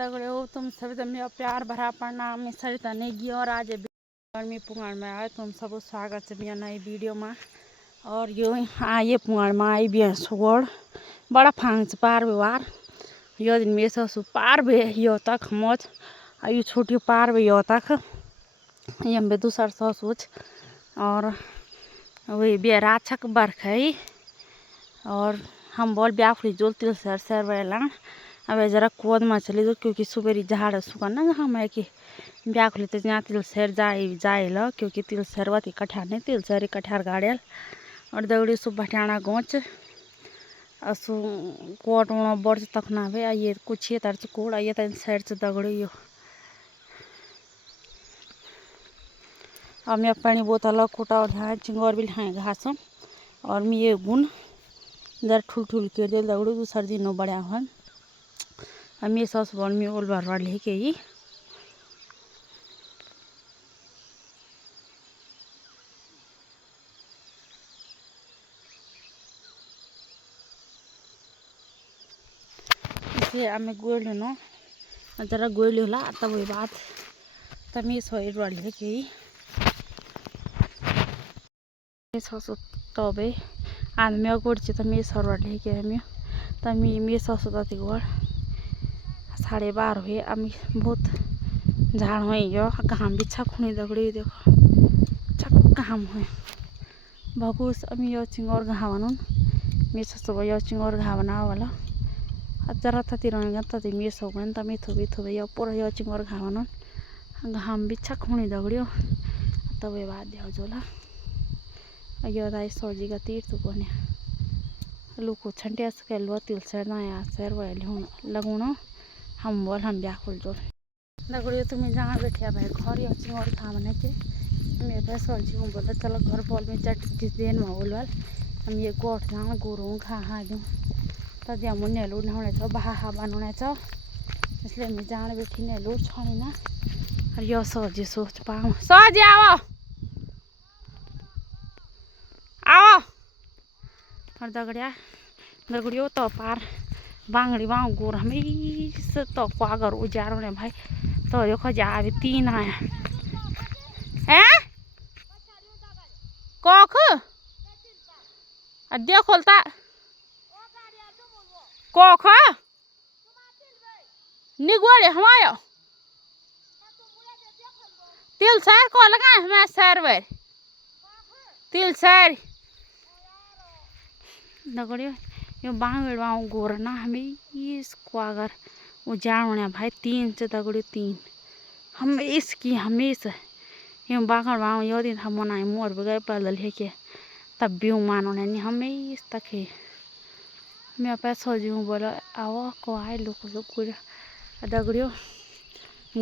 दगड़ियों तुम सभी तो मेरा प्यार भरा प्रणाम। मैं सरिता नेगी और आज मी पुंगाड़ में आए तुम सब स्वागत है मेरा नई वीडियो में। और यो आइए पुंगाड़ में आई भी सोड़ बड़ा फांग पार व्यवहार यो दिन में ससु पार भी यो तक मोच आयु छोटी पार भी यो तक यम भी दूसर ससुच और वही भी राछक बरख है। और हम बोल ब्याफली जोलती सर सर वेला अब जरा कोद में चली दो क्योंकि सुबेरी झाड़ सुकन ना हम है कि ब्याखली तो यहाँ तिल सर जाए ल क्योंकि तिल सरवती कठार नहीं तिल सरी कठार गाड़ियल और दगड़ी सु भटियाणा गोच असु कोट उड़ा बर्च तक ना भे ये कुछ ये तरच कोड़ ये तन सर से दगड़ी यो अब मैं पानी बोतल कोटा उठा चिंगोर भी हाँ घास और मैं ये गुण जरा ठुल ठुल के दे दगड़ी दूसर दिन नो बढ़िया हन हम ये सस बोल में ओल भर लेके ही इसे हमें गोल नो जरा गोल होला तब वही बात तब ये सोई रोल लेके ही ये सस तबे आज मैं गोड़ तब ये सर रोल लेके हमें तब मैं सस तती गोड़ 12:30 हुए अमी बहुत झाड़ हुई यो घाम भी छक हुई दगड़ी देखो छक घाम हुए भगुस अमी यो चिंगोर घावन मी ससुब यो चिंगोर घावना वाला जरा तती रहेगा तती मी सोगन तमी थोबी थोबी यो पूरा यो चिंगोर घावन घाम भी छक हुई दगड़ियो तब ये बात दिया जोला यो दाई सोजी का तीर तो कोने लुको छंटिया से लो तिल सर ना या सर वाले लगुनो हम बोल हम ब्याकुल जोड़ दगड़ियों तुम्हें जहाँ बैठिया भाई घर या चिंगोर खाने के मेरे पास सोची हूँ बोला चलो घर बोल में चट जिस दिन में बोल वाल हम ये गोट जहाँ गोरू खा हाँ दूँ तब हम नेलू नहाने चो बहा हा बनाने चो इसलिए मैं जहाँ बैठी नेलू छोड़ी ना और यो सोची सोच पाऊँ सोची आओ आओ और दगड़ियों तो पार बांगड़ी वहाँ गोर हमेशा तो अगर उजारो ने भाई तो देखो जा अभी 3 आया हैं कोख अद्य खोलता कोख निगोड़े हमायो तिल सर को लगा मैं सर वे तिल सर दगड़ियों यो बांगड़ वहाँ गोर ना हमें इसको अगर उजाड़ने भाई 3 से दगड़ियों 3 हम इसकी हमेशा यो बांगड़ वहाँ यो दिन हम मनाए मोर बगैर पैदल है के तब भी मानो नहीं हमें इस तक है मैं पैसा जीऊँ बोला आओ को आए लोग कुछ दगड़ियों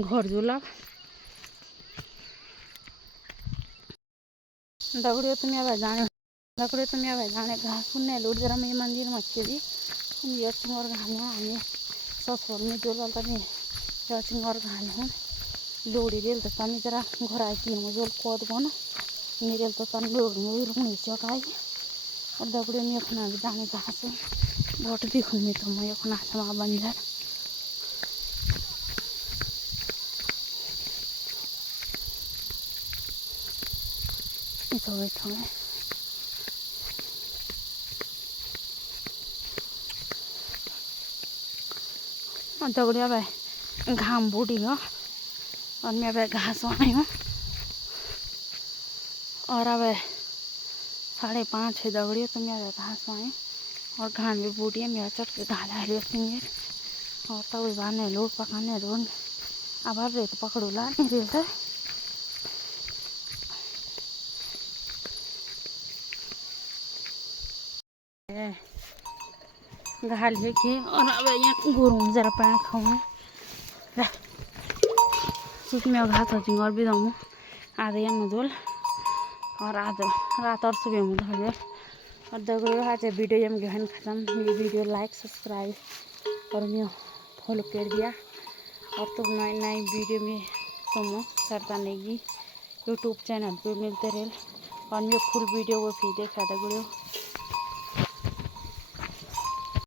घर जुला दगड़ियों तुम्हें अब जाने दगड़ियों तुम्हें अब जाने घास सुनने लूट जरा मेरे मंदिर में चली हम ये चिंगोर घाने हमें ससुर में जो ललता नहीं ये चिंगोर घाने हूँ लोड़ी रेल तो तमी जरा घर आई थी मुझे कोद बना मेरे तो तन लोड़ी रुकनी चौकाई और दगड़ियों में खाना भी जाने घास बोट भी खुमी तो मैं खाना समा बन जाए तो बैठो मैं दगड़िया भाई घाम बूढ़ी हो और मैं भाई घास आई हूँ और अब 5:30 है दगड़ियों तो मैं घास आई और घाम भी बूढ़ी है मेरा चट के घाला लियो सिंगे और तब बाने लोग पकाने रोन अब रेत पकड़ू ला नहीं रेल घाल के और अब यहाँ गोरू जरा पैर खाऊँ सूच में घास होती और भी दूँ आधे यहाँ मजोल और आधा रात और सुबह में धो जाए और दगड़ियों आज वीडियो यम गहन खत्म ये वीडियो लाइक सब्सक्राइब और मैं फॉलो कर दिया और तो नई नई वीडियो में तुम सरता नेगी यूट्यूब चैनल पे मिलते रहे और मैं फुल वीडियो वो भी देखा दगड़ियों।